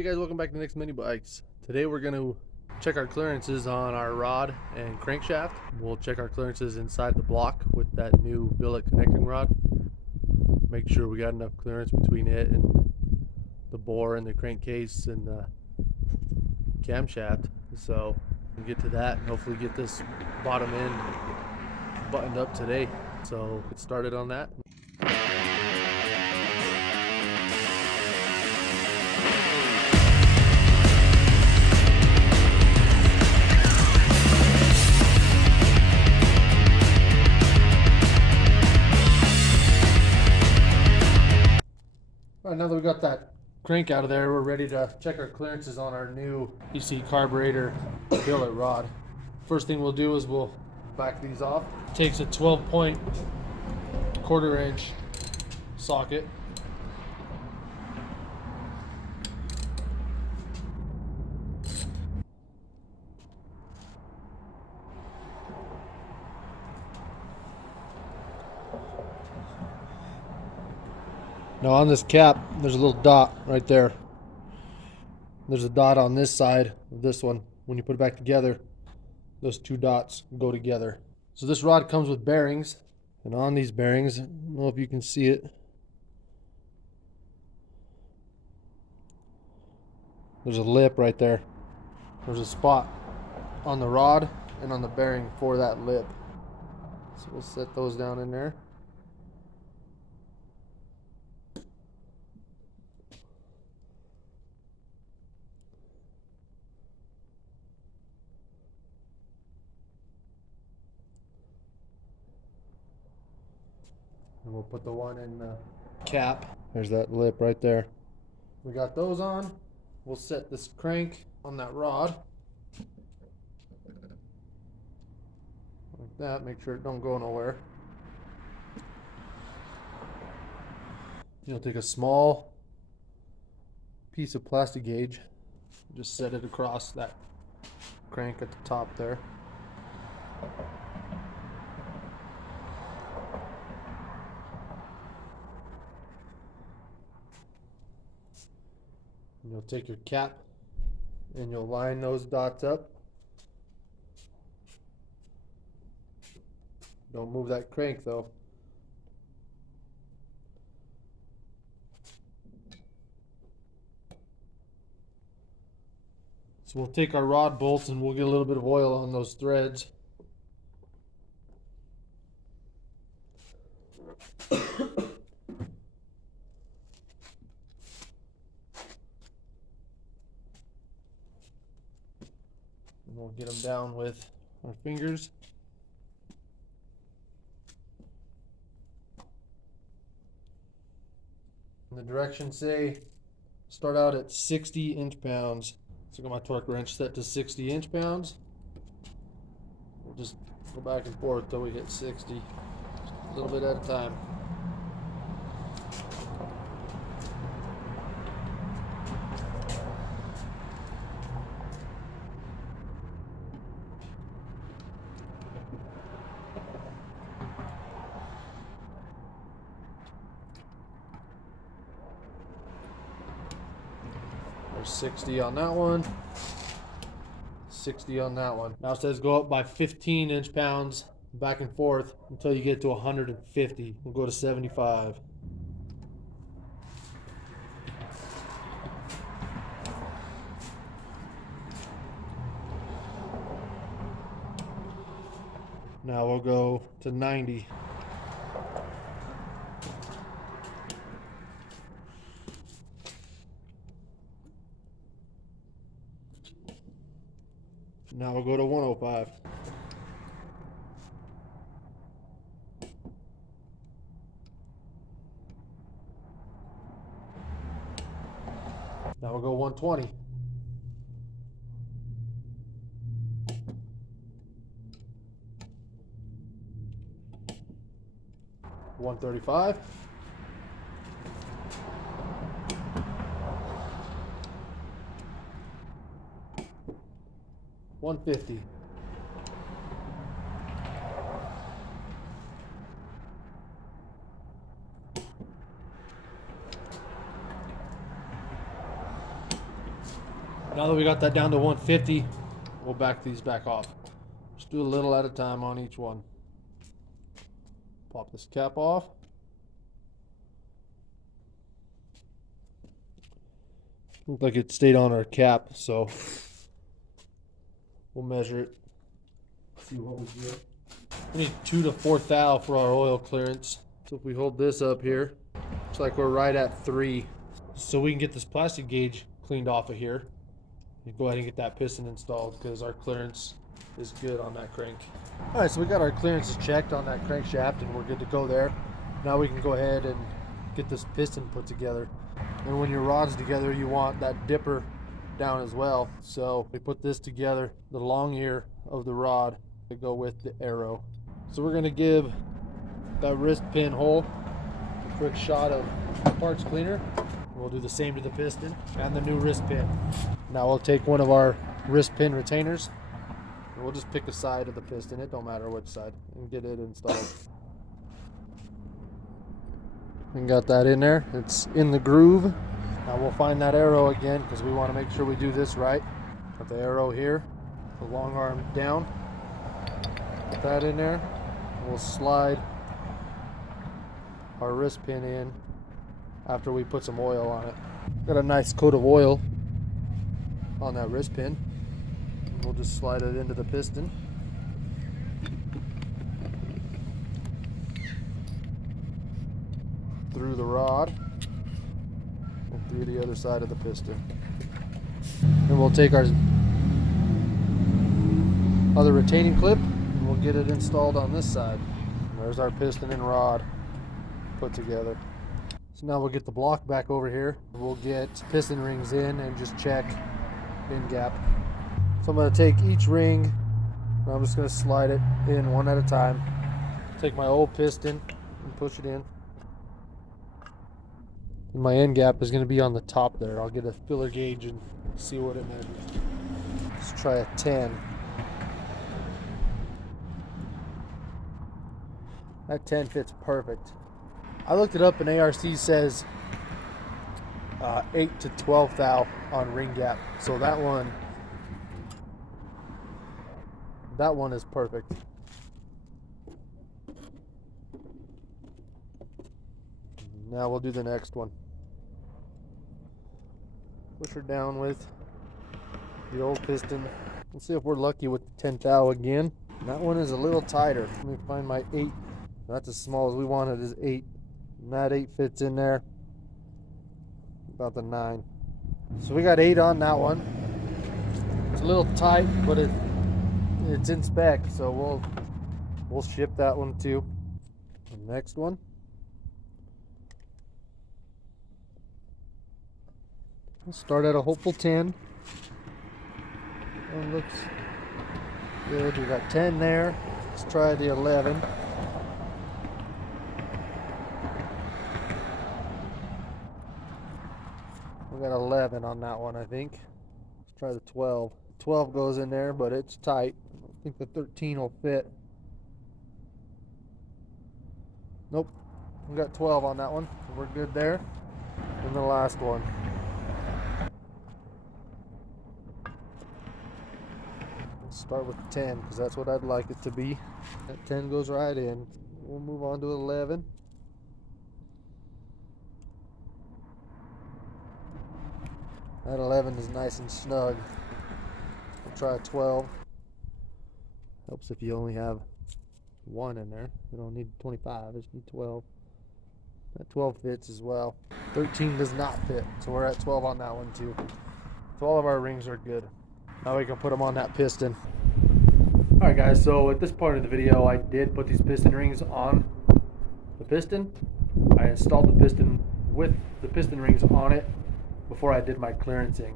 Hey guys, welcome back to Nicsminibikes. Today we're going to check our clearances on our rod and crankshaft. We'll check our clearances inside the block with that new billet connecting rod. Make sure we got enough clearance between it and the bore and the crankcase and the camshaft. So we'll get to that and hopefully get this bottom end buttoned up today. So get started on that. Alright, now that we got that crank out of there, we're ready to check our clearances on our new EC carburetor billet rod. First thing we'll do is we'll back these off. It takes a 12-point quarter-inch socket. Now on this cap, there's a little dot right there. There's a dot on this side of this one. When you put it back together, those two dots go together. So this rod comes with bearings, and on these bearings, I don't know if you can see it, there's a lip right there. There's a spot on the rod and on the bearing for that lip. So we'll set those down in there. And we'll put the one in the cap. There's that lip right there. We got those on. We'll set this crank on that rod. Like that, make sure it don't go nowhere. You'll take a small piece of plastic gauge, just set it across that crank at the top there. And you'll take your cap and you'll line those dots up. Don't move that crank though. So we'll take our rod bolts and we'll get a little bit of oil on those threads. And we'll get them down with our fingers. And the directions say start out at 60 inch-pounds. So I got my torque wrench set to 60 inch-pounds. We'll just go back and forth till we hit 60. Just a little bit at a time. There's 60 on that one, 60 on that one. Now it says go up by 15 inch-pounds back and forth until you get to 150. We'll go to 75. Now we'll go to 90. Now we'll go to 105. Now we'll go 120. $135. $150. Now that we got that down to 150, we'll back these back off. Just do a little at a time on each one. Pop this cap off. Looked like it stayed on our cap, so we'll measure it. See what we get. We need 2 to 4 thou for our oil clearance. So if we hold this up here, looks like we're right at 3. So we can get this plastic gauge cleaned off of here and go ahead and get that piston installed because our clearance is good on that crank. All right, so we got our clearances checked on that crankshaft and we're good to go there. Now we can go ahead and get this piston put together. And when your rod's together, you want that dipper down as well. So we put this together, the long ear of the rod to go with the arrow. So we're gonna give that wrist pin hole a quick shot of parts cleaner. We'll do the same to the piston and the new wrist pin. Now we'll take one of our wrist pin retainers and we'll just pick a side of the piston, it don't matter which side, and get it installed. And got that in there, it's in the groove. Now we'll find that arrow again because we want to make sure we do this right. Got the arrow here, the long arm down. Put that in there. We'll slide our wrist pin in after we put some oil on it. Got a nice coat of oil on that wrist pin. We'll just slide it into the piston. Through the rod and through the other side of the piston. Then we'll take our other retaining clip and we'll get it installed on this side. And there's our piston and rod put together. So now we'll get the block back over here. We'll get piston rings in and just check in gap. So I'm going to take each ring and I'm just going to slide it in one at a time. Take my old piston and push it in. And my end gap is going to be on the top there. I'll get a filler gauge and see what it measures. Let's try a 10. That 10 fits perfect. I looked it up and ARC says 8 to 12 thou on ring gap. So that one is perfect. Now we'll do the next one. Push her down with the old piston. Let's see if we're lucky with the 10 thou again. That one is a little tighter. Let me find my 8. That's as small as we wanted, is 8. And that 8 fits in there. About the 9. So we got 8 on that one. It's a little tight, but it's in spec, so we'll ship that one too. The next one. We'll start at a hopeful 10. That looks good. We got 10 there. Let's try the 11. We got 11 on that one, I think. Let's try the 12. 12 goes in there, but it's tight. I think the 13 will fit. Nope. We got 12 on that one, so we're good there. And the last one. Let's start with 10 because that's what I'd like it to be. That 10 goes right in. We'll move on to 11. That 11 is nice and snug. We'll try a 12. Helps if you only have 1 in there. We don't need 25, just need 12. That 12 fits as well. 13 does not fit, so we're at 12 on that one too. So all of our rings are good. Now we can put them on that piston. Alright guys, so at this part of the video I did put these piston rings on the piston. I installed the piston with the piston rings on it before I did my clearancing.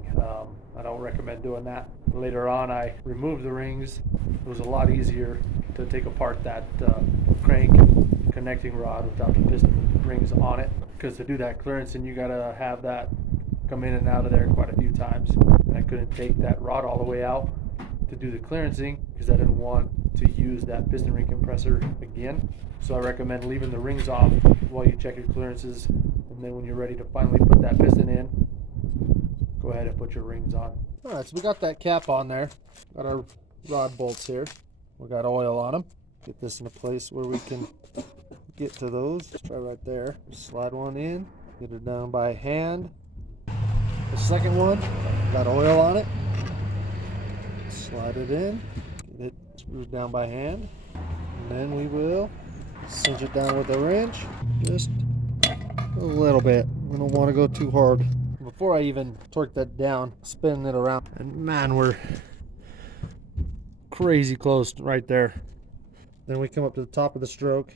I don't recommend doing that. Later on I removed the rings. It was a lot easier to take apart that crank connecting rod without the piston rings on it, because to do that clearancing you gotta have that come in and out of there quite a few times, and I couldn't take that rod all the way out to do the clearancing because I didn't want to use that piston ring compressor again. So I recommend leaving the rings off while you check your clearances, and then when you're ready to finally put that piston in, go ahead and put your rings on. Alright, so we got that cap on there. Got our rod bolts here. We got oil on them. Get this in a place where we can get to those. Let's try right there. Slide one in, get it down by hand. The second one, got oil on it. Slide it in, get it screwed down by hand. And then we will cinch it down with a wrench. Just a little bit. We don't want to go too hard. Before I even torque that down, spinning it around. And man, we're crazy close right there. Then we come up to the top of the stroke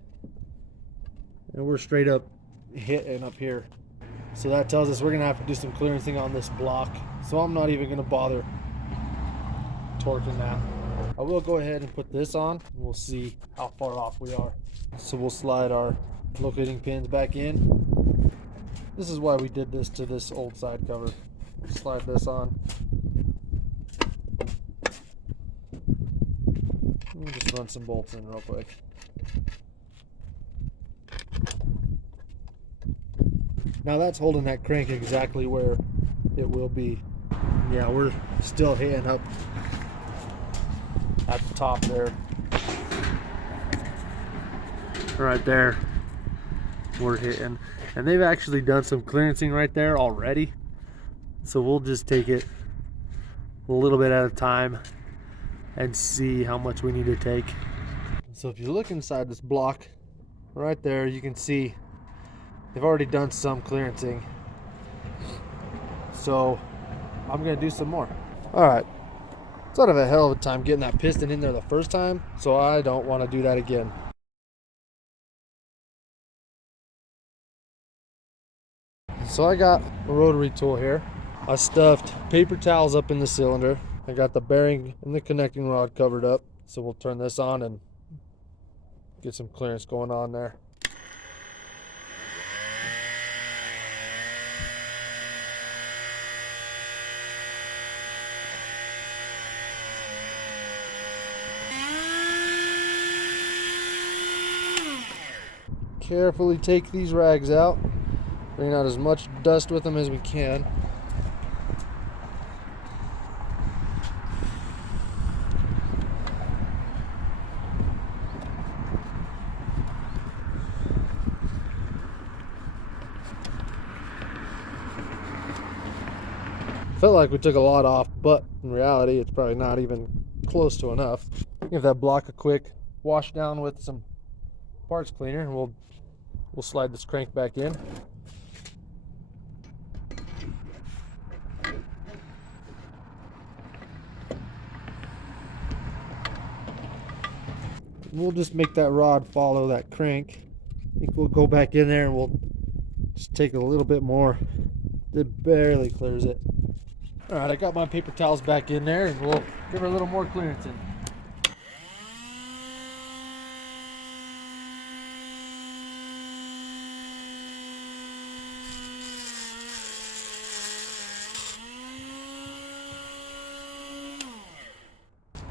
and we're straight up hitting up here. So that tells us we're gonna have to do some clearancing on this block. So I'm not even gonna bother torquing that. I will go ahead and put this on and we'll see how far off we are. So we'll slide our locating pins back in. This is why we did this to this old side cover. Slide this on. We'll just run some bolts in real quick. Now that's holding that crank exactly where it will be. Yeah, we're still hitting up at the top there. Right there, we're hitting. And they've actually done some clearancing right there already. So we'll just take it a little bit at a time and see how much we need to take. So if you look inside this block, right there, you can see they've already done some clearancing. So I'm gonna do some more. All right, sort of a hell of a time getting that piston in there the first time, so I don't want to do that again. So I got a rotary tool here. I stuffed paper towels up in the cylinder. I got the bearing and the connecting rod covered up. So we'll turn this on and get some clearance going on there. Carefully take these rags out. Bring out as much dust with them as we can. Felt like we took a lot off, but in reality it's probably not even close to enough. Give that block a quick wash down with some parts cleaner and we'll slide this crank back in. We'll just make that rod follow that crank. I think we'll go back in there and we'll just take a little bit more. It barely clears it. All right, I got my paper towels back in there and we'll give her a little more clearance in.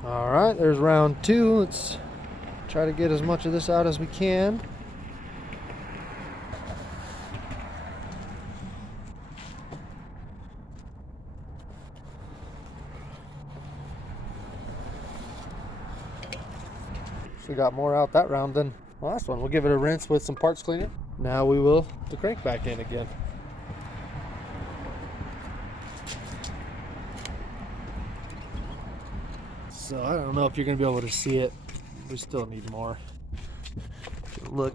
All right, there's round two. Let's try to get as much of this out as we can. So we got more out that round than the last one. We'll give it a rinse with some parts cleaner. Now we will put the crank back in again. So I don't know if you're gonna be able to see it. We still need more. Look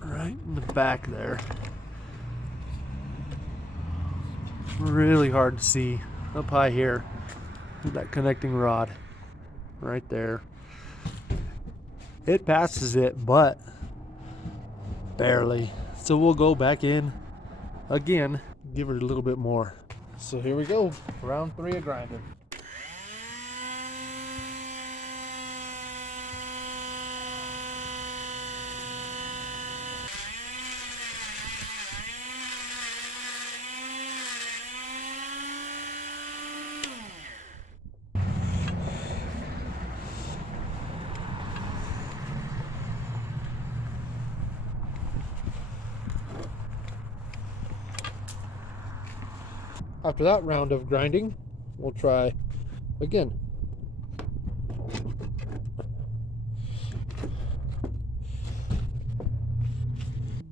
right in the back there. Really hard to see up high here. That connecting rod right there. It passes it, but barely. So we'll go back in again, give her a little bit more. So here we go, round three of grinding. After that round of grinding, we'll try again.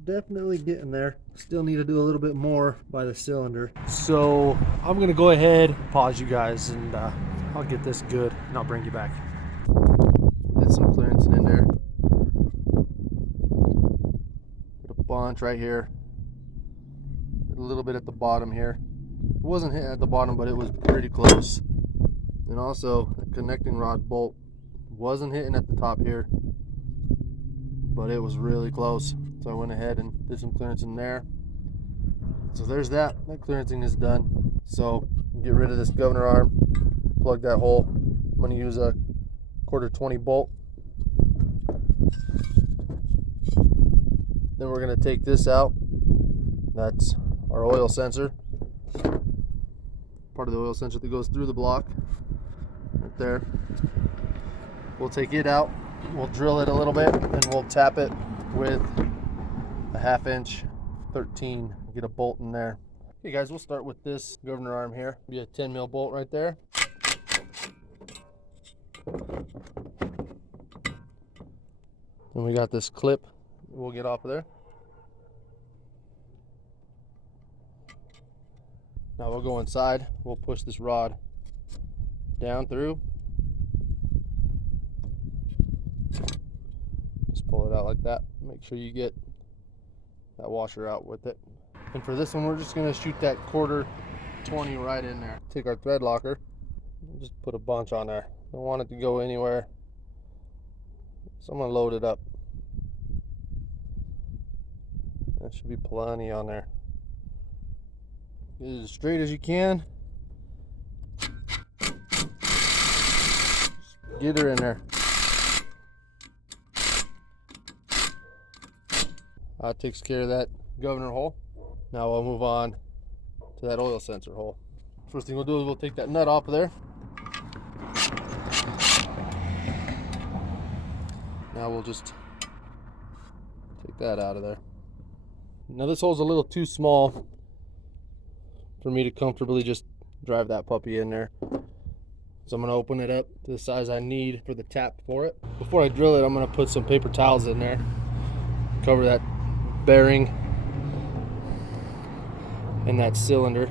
Definitely getting there. Still need to do a little bit more by the cylinder. So I'm gonna go ahead, pause you guys, and I'll get this good and I'll bring you back. Did some clearance in there. Did a bunch right here. Did a little bit at the bottom here. It wasn't hitting at the bottom, but it was pretty close. And also the connecting rod bolt wasn't hitting at the top here, but it was really close. So I went ahead and did some clearance in there. So there's that. That clearancing is done. So get rid of this governor arm, plug that hole. I'm going to use a 1/4 bolt. Then we're going to take this out. That's our oil sensor. Part of the oil sensor that goes through the block. Right there. We'll take it out. We'll drill it a little bit and we'll tap it with a 1/2 inch 13. Get a bolt in there. Okay guys, we'll start with this governor arm here. Be a 10 mil bolt right there. Then we got this clip we'll get off of there. Now we'll go inside. We'll push this rod down through. Just pull it out like that. Make sure you get that washer out with it. And for this one, we're just gonna shoot that 1/4 right in there. Take our thread locker, and just put a bunch on there. Don't want it to go anywhere. So I'm gonna load it up. That should be plenty on there. Get it as straight as you can. Just get her in there. That takes care of that governor hole. Now we'll move on to that oil sensor hole. First thing we'll do is we'll take that nut off of there. Now we'll just take that out of there. Now this hole's a little too small for me to comfortably just drive that puppy in there. So I'm gonna open it up to the size I need for the tap for it. Before I drill it, I'm gonna put some paper towels in there. Cover that bearing and that cylinder.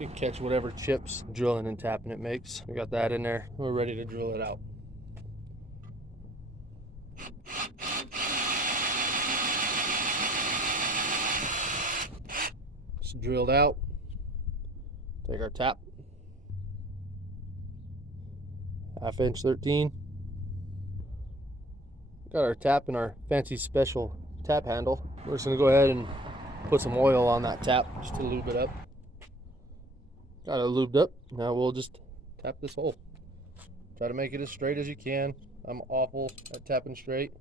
You can catch whatever chips drilling and tapping it makes. We got that in there. We're ready to drill it out. It's drilled out. Take our tap. 1/2 inch 13. Got our tap and our fancy special tap handle. We're just gonna go ahead and put some oil on that tap just to lube it up. Got it lubed up. Now we'll just tap this hole. Try to make it as straight as you can. I'm awful at tapping straight.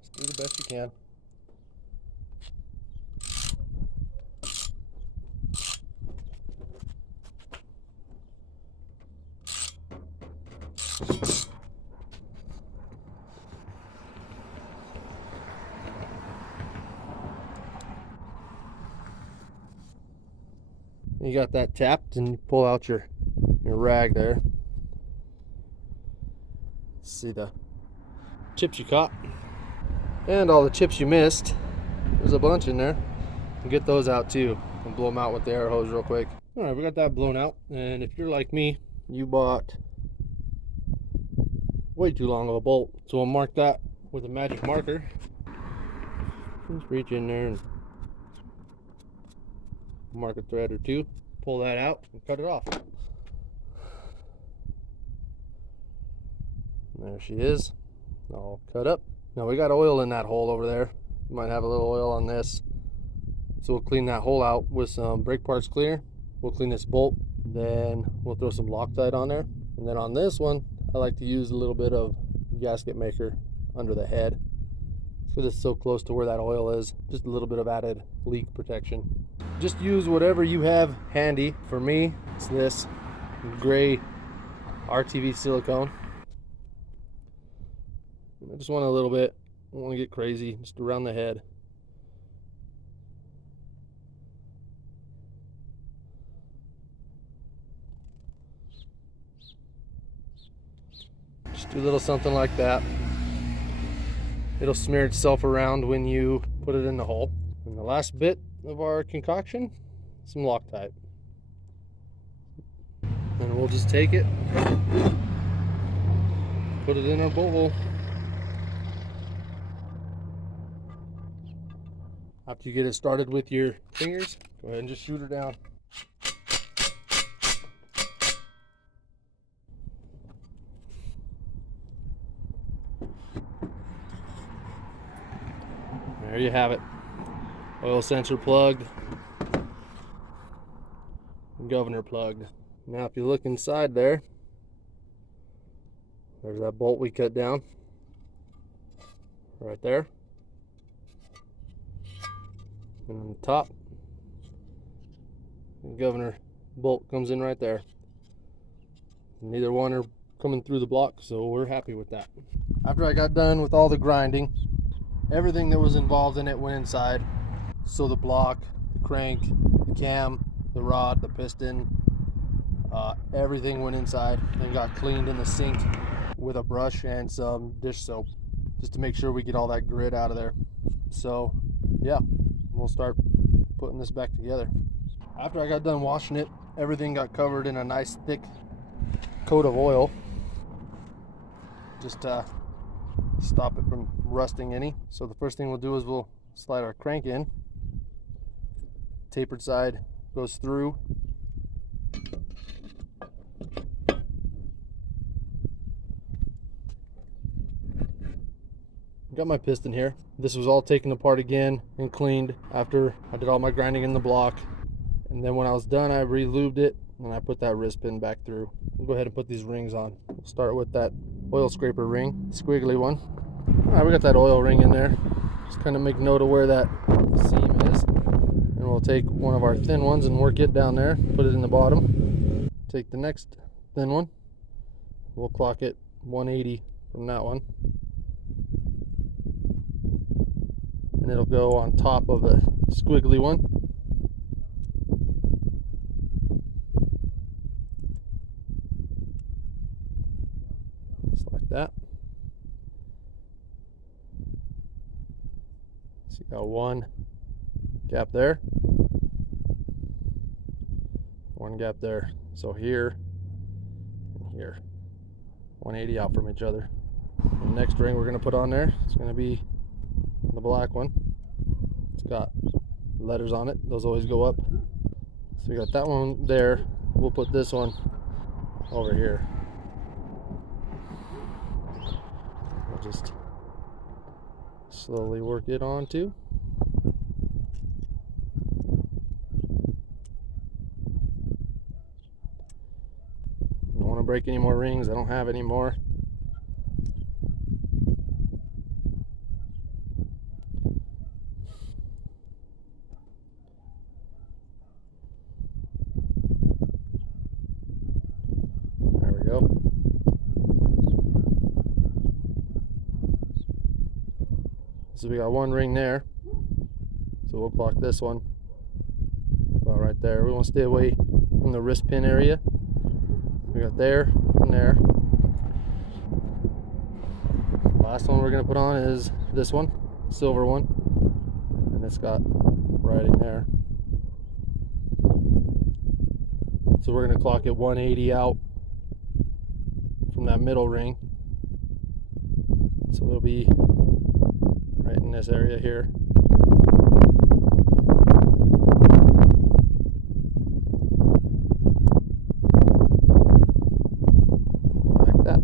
Just do the best you can. You got that tapped and you pull out your rag there. See the chips you caught and all the chips you missed. There's a bunch in there. And get those out too and blow them out with the air hose real quick. All right, we got that blown out. And if you're like me, you bought way too long of a bolt. So we'll mark that with a magic marker. Just reach in there and mark a thread or two, pull that out and cut it off. There she is, all cut up. Now we got oil in that hole over there. Might have a little oil on this, so we'll clean that hole out with some brake parts clear. We'll clean this bolt, then we'll throw some Loctite on there, and then on this one I like to use a little bit of gasket maker under the head because it's so close to where that oil is. Just a little bit of added leak protection. Just use whatever you have handy. For me, it's this gray RTV silicone. I just want a little bit. I don't want to get crazy, just around the head. Do a little something like that. It'll smear itself around when you put it in the hole. And the last bit of our concoction, some Loctite. And we'll just take it, put it in our bolt hole. After you get it started with your fingers, go ahead and just shoot her down. There you have it. Oil sensor plugged, governor plugged. Now if you look inside there, there's that bolt we cut down right there. And on the top, the governor bolt comes in right there. Neither one are coming through the block, so we're happy with that. After I got done with all the grinding, everything that was involved in it went inside. So the block, the crank, the cam, the rod, the piston, everything went inside and got cleaned in the sink with a brush and some dish soap, just to make sure we get all that grit out of there. So yeah, we'll start putting this back together. After I got done washing it, everything got covered in a nice thick coat of oil, just to stop it from rusting any. So the first thing we'll do is we'll slide our crank in. Tapered side goes through. Got my piston here. This was all taken apart again and cleaned after I did all my grinding in the block. And then when I was done, I re-lubed it and I put that wrist pin back through. We'll go ahead and put these rings on. We'll start with that oil scraper ring, squiggly one. All right, we got that oil ring in there. Just kind of make note of where that seam is. And we'll take one of our thin ones and work it down there, put it in the bottom. Take the next thin one. We'll clock it 180 from that one. And it'll go on top of the squiggly one. Just like that. So you got one gap there, one gap there. So here and here, 180 out from each other. The next ring we're going to put on there is going to be the black one. It's got letters on it, those always go up. So we got that one there. We'll put this one over here. We'll just slowly work it onto. Don't want to break any more rings. I don't have any more. Go. So we got one ring there, so we'll block this one about right there. We want to stay away from the wrist pin area. We got there and there. Last one we're going to put on is this one, silver one, and it's got writing there. So we're going to clock it 180 out from that middle ring, so it'll be right in this area here. Like that.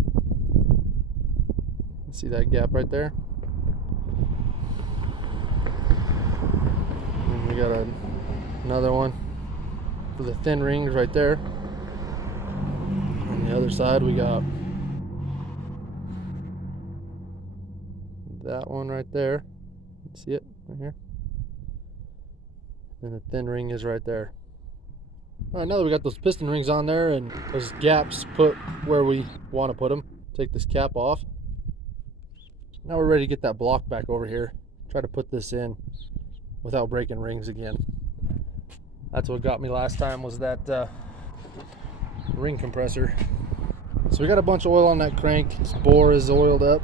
See that gap right there? And we got another one for the thin rings right there. On the other side we got that one right there. See it right here? And the thin ring is right there. Alright, now that we got those piston rings on there and those gaps put where we want to put them, take this cap off. Now we're ready to get that block back over here. Try to put this in without breaking rings again. That's what got me last time, was that ring compressor. So we got a bunch of oil on that crank. This bore is oiled up.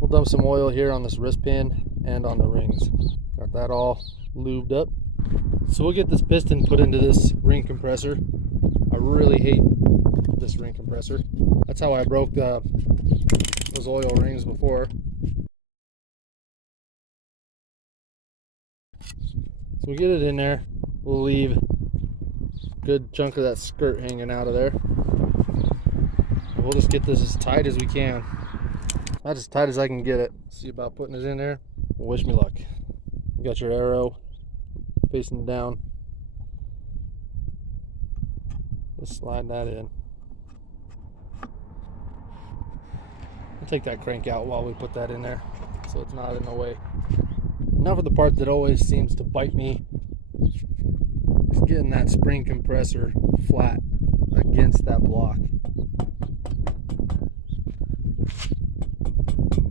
We'll dump some oil here on this wrist pin and on the rings. Got that all lubed up. So we'll get this piston put into this ring compressor. I really hate this ring compressor. That's how I broke those oil rings before. So we'll get it in there. We'll leave a good chunk of that skirt hanging out of there. We'll just get this as tight as we can. Not as tight as I can get it. See about putting it in there. Well, wish me luck. You got your arrow facing down. Just slide that in. I'll take that crank out while we put that in there so it's not in the way. Now for the part that always seems to bite me, is getting that spring compressor flat against that block.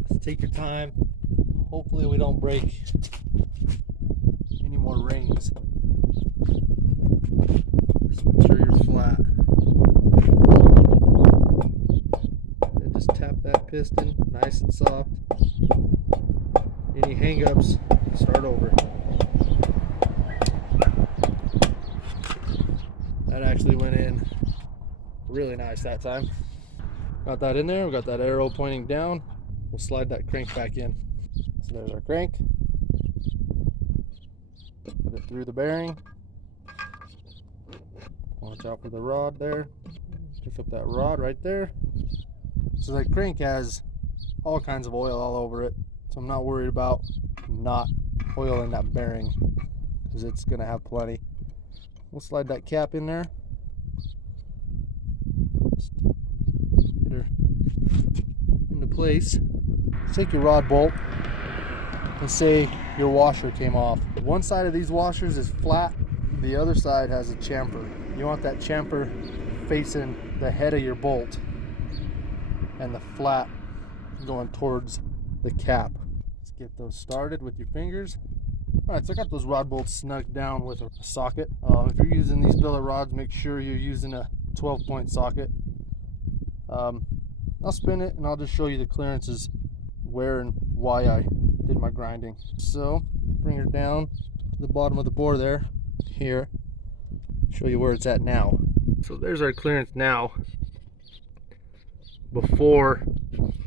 Just take your time. Hopefully we don't break any more rings. Just make sure you're flat. And just tap that piston nice and soft. Any hang-ups, start over. That actually went in really nice that time. Got that in there. We got that arrow pointing down. We'll slide that crank back in. So there's our crank. Put it through the bearing. Watch out for the rod there. Pick up that rod right there. So that crank has all kinds of oil all over it. So I'm not worried about not oiling that bearing because it's going to have plenty. We'll slide that cap in there. Just get her into place. Take your rod bolt and say your washer came off. One side of these washers is flat, the other side has a chamfer. You want that chamfer facing the head of your bolt and the flat going towards the cap. Let's get those started with your fingers. Alright, so I got those rod bolts snugged down with a socket. If you're using these billet rods, make sure you're using a 12-point socket. I'll spin it and I'll just show you the clearances, where and why I did my grinding. So bring her down to the bottom of the bore there. Here, show you where it's at now. So there's our clearance now. Before,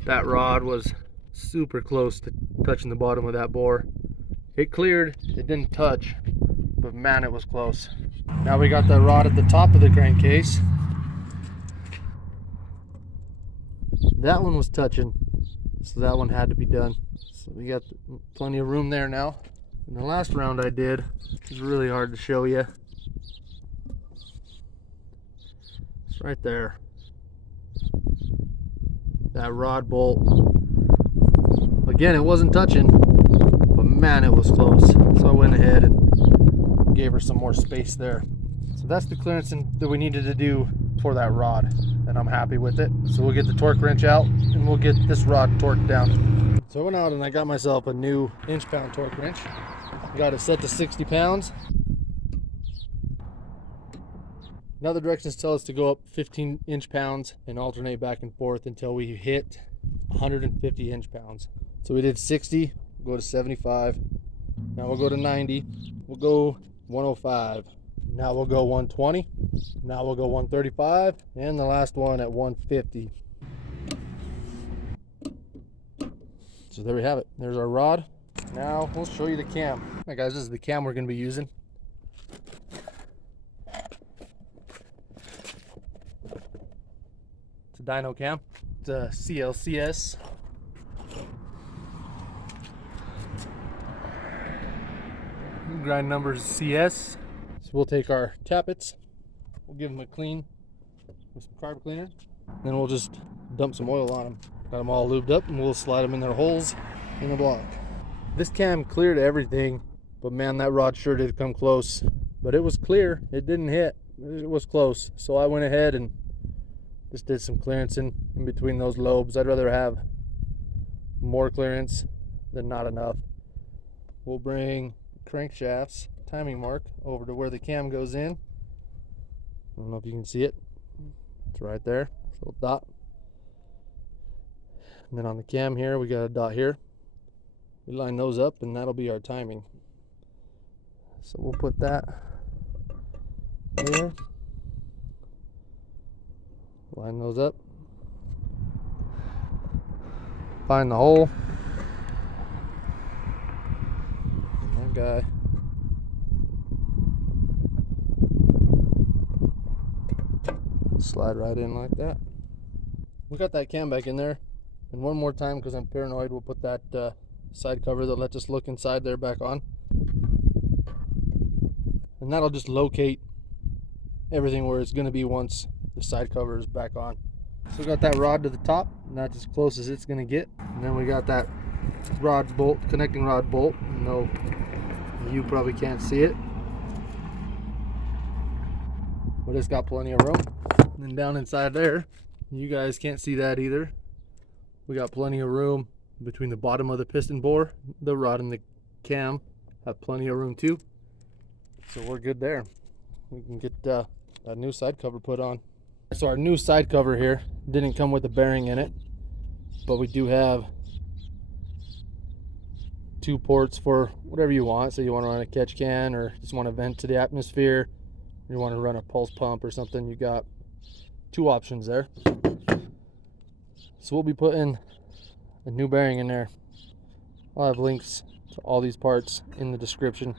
that rod was super close to touching the bottom of that bore. It cleared, it didn't touch, but man, it was close. Now we got that rod at the top of the crankcase. That one was touching, so that one had to be done. So we got plenty of room there now. And the last round I did is really hard to show you. It's right there. That rod bolt. Again, it wasn't touching, but man, it was close. So I went ahead and gave her some more space there. So that's the clearance that we needed to do for that rod, and I'm happy with it. So we'll get the torque wrench out and we'll get this rod torqued down. So I went out and I got myself a new inch-pound torque wrench. Got it set to 60 pounds. Now the directions tell us to go up 15 inch-pounds and alternate back and forth until we hit 150 inch-pounds. So we did 60, we'll go to 75. Now we'll go to 90. We'll go 105. Now we'll go 120. Now we'll go 135. And the last one at 150. So there we have it. There's our rod. Now we'll show you the cam. All right, guys, this is the cam we're going to be using. It's a dyno cam. It's a CLCS. Grind numbers CS. So we'll take our tappets, we'll give them a clean with some carb cleaner, then we'll just dump some oil on them. Got them all lubed up and we'll slide them in their holes in the block. This cam cleared everything, but man, that rod sure did come close. But it was clear, it didn't hit, it was close. So I went ahead and just did some clearance in between those lobes. I'd rather have more clearance than not enough. We'll bring crankshaft's timing mark over to where the cam goes in. I don't know if you can see it. It's right there, little dot. And then on the cam here, we got a dot here. We line those up and that'll be our timing. So we'll put that there. Line those up. Find the hole. And that guy. Slide right in like that. We got that cam back in there. And one more time, because I'm paranoid, we'll put that side cover that lets us look inside there back on. And that'll just locate everything where it's going to be once the side cover is back on. So we got that rod to the top, and that's as close as it's going to get. And then we got that rod bolt, connecting rod bolt. No, you probably can't see it, but it's got plenty of room. And then down inside there, you guys can't see that either. We got plenty of room between the bottom of the piston bore. The rod and the cam have plenty of room too. So we're good there. We can get that new side cover put on. So our new side cover here didn't come with a bearing in it, but we do have 2 ports for whatever you want. So you want to run a catch can, or just want to vent to the atmosphere, or you want to run a pulse pump or something. You got 2 options there. So we'll be putting a new bearing in there. I'll have links to all these parts in the description.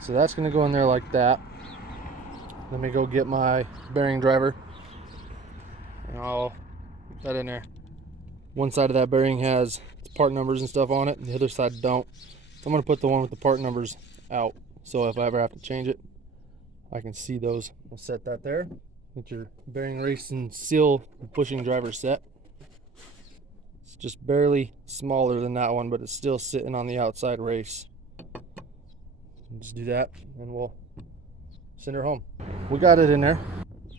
So that's going to go in there like that. Let me go get my bearing driver and I'll put that in there. One side of that bearing has part numbers and stuff on it, and the other side don't. So I'm going to put the one with the part numbers out, so if I ever have to change it, I can see those. I'll set that there. Get your bearing race and seal bushing driver set. It's just barely smaller than that one, but it's still sitting on the outside race. Just do that and we'll send her home. We got it in there.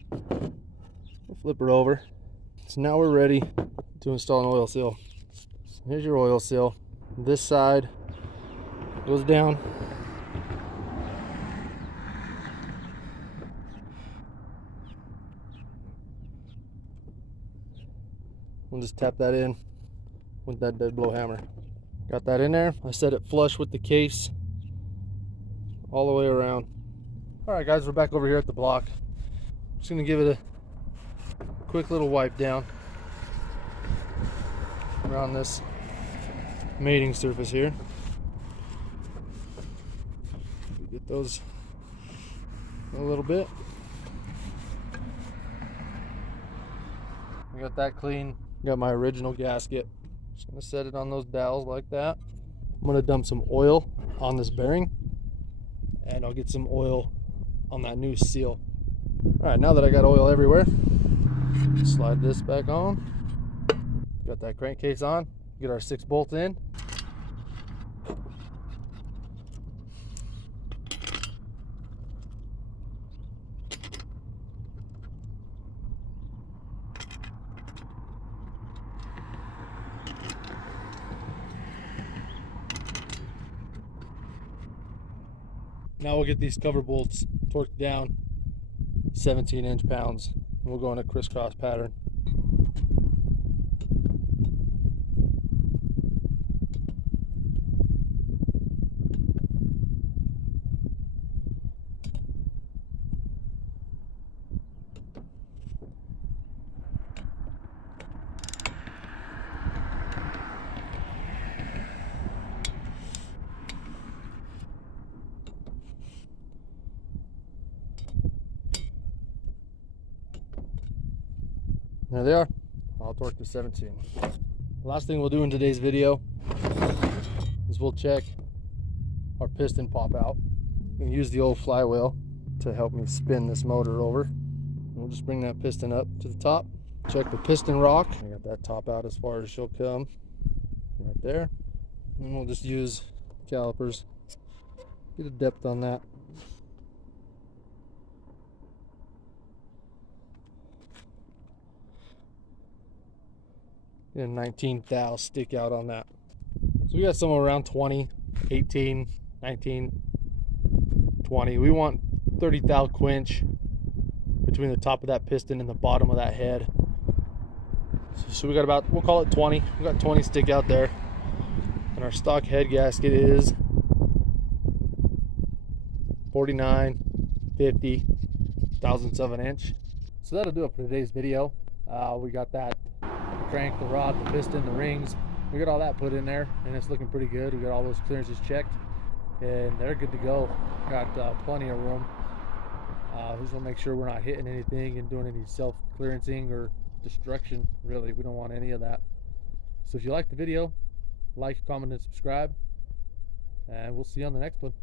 We'll flip her over. So now we're ready to install an oil seal. So here's your oil seal. This side goes down. We'll just tap that in with that dead blow hammer. Got that in there. I set it flush with the case all the way around. Alright guys, we're back over here at the block. Just gonna give it a quick little wipe down around this mating surface here. Get those a little bit. I got that clean. Got my original gasket. Just gonna set it on those dowels like that. I'm gonna dump some oil on this bearing, and I'll get some oil on that new seal. All right, now that I got oil everywhere, slide this back on. Got that crankcase on. Get our 6 bolts in. Now we'll get these cover bolts torqued down 17 inch-pounds. We'll go in a crisscross pattern. There they are, all torqued to 17. Last thing we'll do in today's video is we'll check our piston pop out. I'm going to use the old flywheel to help me spin this motor over. We'll just bring that piston up to the top, check the piston rock. I got that top out as far as she'll come, right there. And we'll just use calipers, get a depth on that. Get a 19th thou stick out on that. So we got somewhere around 20, 18, 19, 20. We want 30 thou quench between the top of that piston and the bottom of that head. So we got about, we'll call it 20. We got 20 stick out there. And our stock head gasket is 49, 50, 1/1000 of an inch. So that'll do it for today's video. We got that, the crank, the rod, the piston, the rings. We got all that put in there, and it's looking pretty good. We got all those clearances checked, and they're good to go. Got plenty of room. We just want to make sure we're not hitting anything and doing any self-clearancing or destruction. Really, we don't want any of that. So if you like the video, like, comment, and subscribe, and we'll see you on the next one.